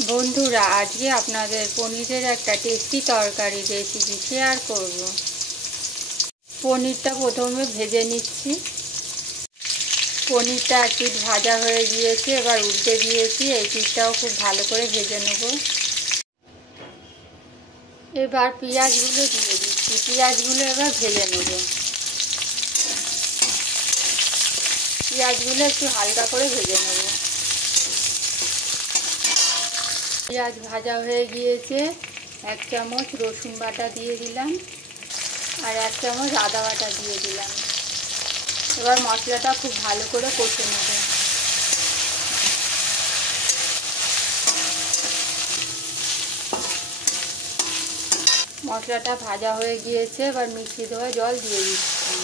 বন্ধুরা, আজকে আপনাদের পনিরের একটা টেস্টি তরকারি রেসিপি শেয়ার করব। পনিরটা প্রথমে ভেজে নিচ্ছি। পনিরটা এক পিঠ ভাজা হয়ে গিয়েছে, এবার উল্টে দিয়েছি। এই পিঠটাও খুব ভালো করে ভেজে নেব। এবার পেঁয়াজগুলো দিয়ে দিচ্ছি। পেঁয়াজগুলো এবার ভেজে নেব। পেঁয়াজগুলো একটু হালকা করে ভেজে নেব। পেঁয়াজ ভাজা হয়ে গিয়েছে। 1 চামচ রসুন বাটা দিয়ে দিলাম আর 1 চামচ আদা বাটা দিয়ে দিলাম। এবার মশলাটা খুব ভালো করে কষে নেব। মশলাটা ভাজা হয়ে গিয়েছে, এবার মিক্সি ধোয়া জল দিয়ে দিচ্ছি।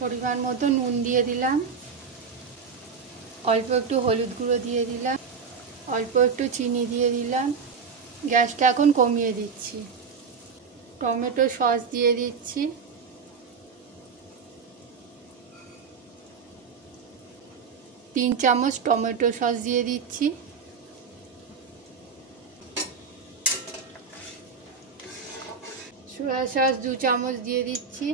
পরিমাণ মতো নুন দিয়ে দিলাম, অল্প একটু হলুদ গুঁড়ো দিয়ে দিলাম, অল্প একটু চিনি দিয়ে দিলাম। গ্যাসটা এখন কমিয়ে দিচ্ছি। টমেটো সস দিয়ে দিচ্ছি। তিন চামচ টমেটো সস দিয়ে দিচ্ছি। সয়া সস 2 চামচ দিয়ে দিচ্ছি।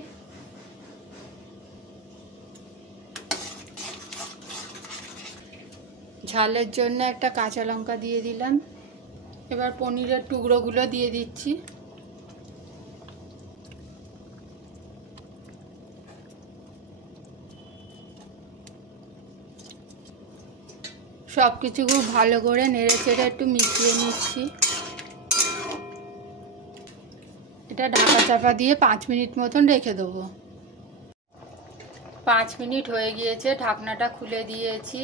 ঝালের জন্য একটা কাঁচা লঙ্কা দিয়ে দিলাম। এবার পনিরের টুকরোগুলো দিয়ে দিচ্ছি। সব কিছু খুব ভালো করে নেড়ে চেড়ে একটু মিশিয়ে নিচ্ছি। এটা ঢাকা চাপা দিয়ে 5 মিনিট মতন রেখে দেবো। 5 মিনিট হয়ে গিয়েছে, ঢাকনাটা খুলে দিয়েছি।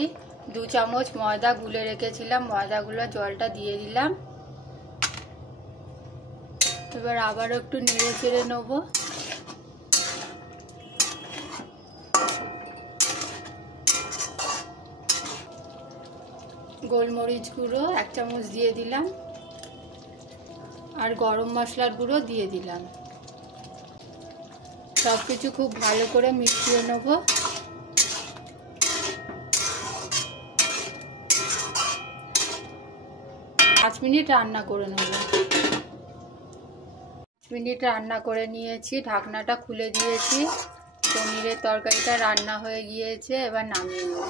2 চামচ ময়দা গুলে রেখেছিলাম, ময়দাগুলো জলটা দিয়ে দিলাম। এবার আবারও একটু নেড়ে চেড়ে নেবো। গোলমরিচ গুঁড়ো 1 চামচ দিয়ে দিলাম আর গরম মশলার গুঁড়ো দিয়ে দিলাম। সব কিছু খুব ভালো করে মিশিয়ে নেব। 5 মিনিট রান্না করে নেব। 5 মিনিট রান্না করে নিয়েছি, ঢাকনাটা খুলে দিয়েছি। পনিরের তরকারিটা রান্না হয়ে গিয়েছে, এবার নামিয়ে নেব।